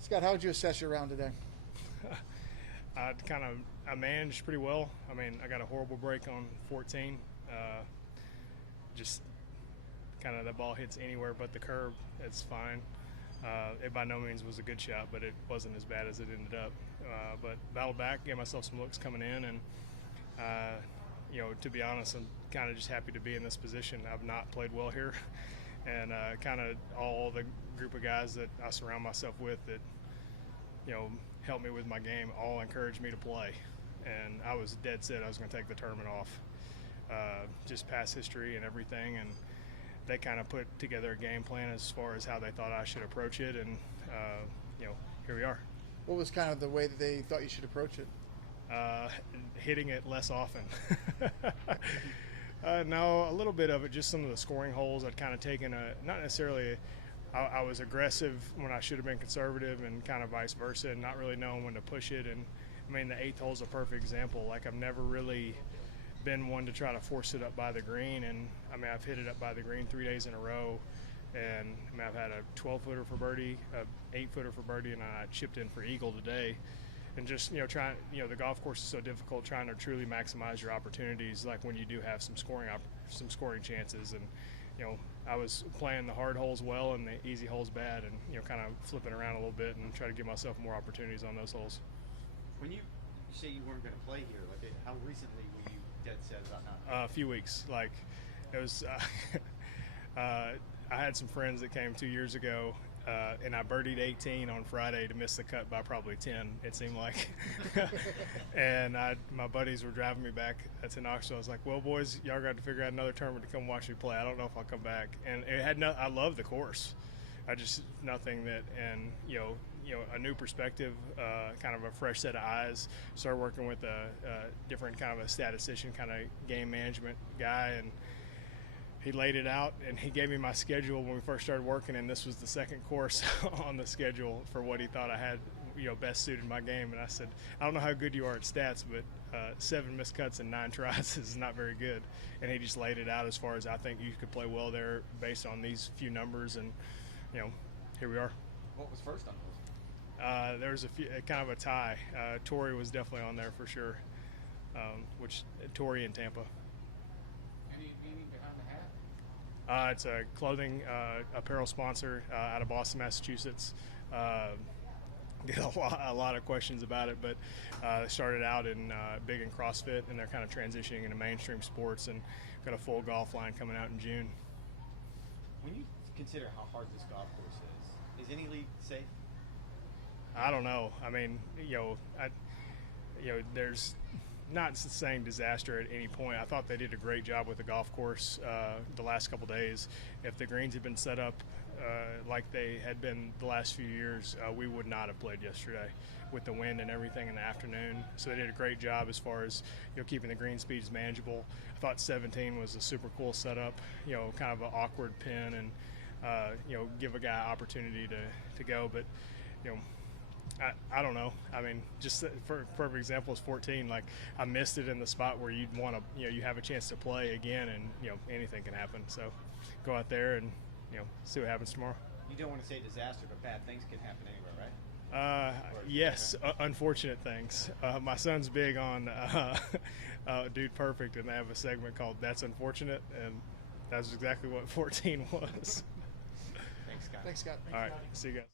Scott, how would you assess your round today? I managed pretty well. I mean, I got a horrible break on 14. Just kind of the ball hits anywhere but the curb. It's fine. It by no means was a good shot, but it wasn't as bad as it ended up. But battled back, gave myself some looks coming in, and to be honest, I'm kind of just happy to be in this position. I've not played well here, and kind of all the group of guys that I surround myself with that help me with my game all encouraged me to play, and I was dead set I was going to take the tournament off. Just past history and everything, and they kind of put together a game plan as far as how they thought I should approach it, and here we are. What was kind of the way that they thought you should approach it? Hitting it less often. No, a little bit of it, just some of the scoring holes I'd kind of taken not necessarily I was aggressive when I should have been conservative, and kind of vice versa, and not really knowing when to push it. And I mean, the eighth hole is a perfect example. Like, I've never really been one to try to force it up by the green, and I mean, I've hit it up by the green 3 days in a row, and I mean, I've had a 12-footer for birdie, a 8-footer for birdie, and I chipped in for eagle today. And just trying, the golf course is so difficult, trying to truly maximize your opportunities, like when you do have some scoring chances. And I was playing the hard holes well and the easy holes bad, and kind of flipping around a little bit and try to give myself more opportunities on those holes. When you say you weren't going to play here, like, how recently were you dead set about not? A few weeks. Like, it was. I had some friends that came 2 years ago, and I birdied 18 on Friday to miss the cut by probably 10, it seemed like. And my buddies were driving me back to Knoxville. I was like, well, boys, y'all got to figure out another tournament to come watch me play. I don't know if I'll come back. And it had I love the course. I just, nothing that, and, a new perspective, kind of a fresh set of eyes. Started working with a different kind of a statistician, kind of game management guy, and he laid it out, and he gave me my schedule when we first started working, and this was the second course on the schedule for what he thought I had, best suited my game. And I said, I don't know how good you are at stats, but 7 missed cuts and 9 tries is not very good. And he just laid it out as far as, I think you could play well there based on these few numbers, and here we are. What was first on those? There was kind of a tie. Torrey was definitely on there for sure, which Torrey in Tampa. Any meaning behind the hat? It's a clothing apparel sponsor out of Boston, Massachusetts. Get a lot of questions about it, but they started out in big in CrossFit, and they're kind of transitioning into mainstream sports, and got a full golf line coming out in June. When you consider how hard this golf course is any league safe? I don't know. I mean, there's not saying disaster at any point. I thought they did a great job with the golf course the last couple days. If the greens had been set up like they had been the last few years, we would not have played yesterday with the wind and everything in the afternoon. So they did a great job as far as keeping the green speeds manageable. I thought 17 was a super cool setup, kind of an awkward pin, and give a guy opportunity to go. But I don't know. I mean, just for perfect example is 14. Like, I missed it in the spot where you'd want to, you have a chance to play again, and anything can happen. So go out there and see what happens tomorrow. You don't want to say disaster, but bad things can happen anywhere, right? Yes, unfortunate things. My son's big on Dude Perfect, and they have a segment called That's Unfortunate, and that's exactly what 14 was. Thanks, Scott. Thanks, Scott. All right, see you guys.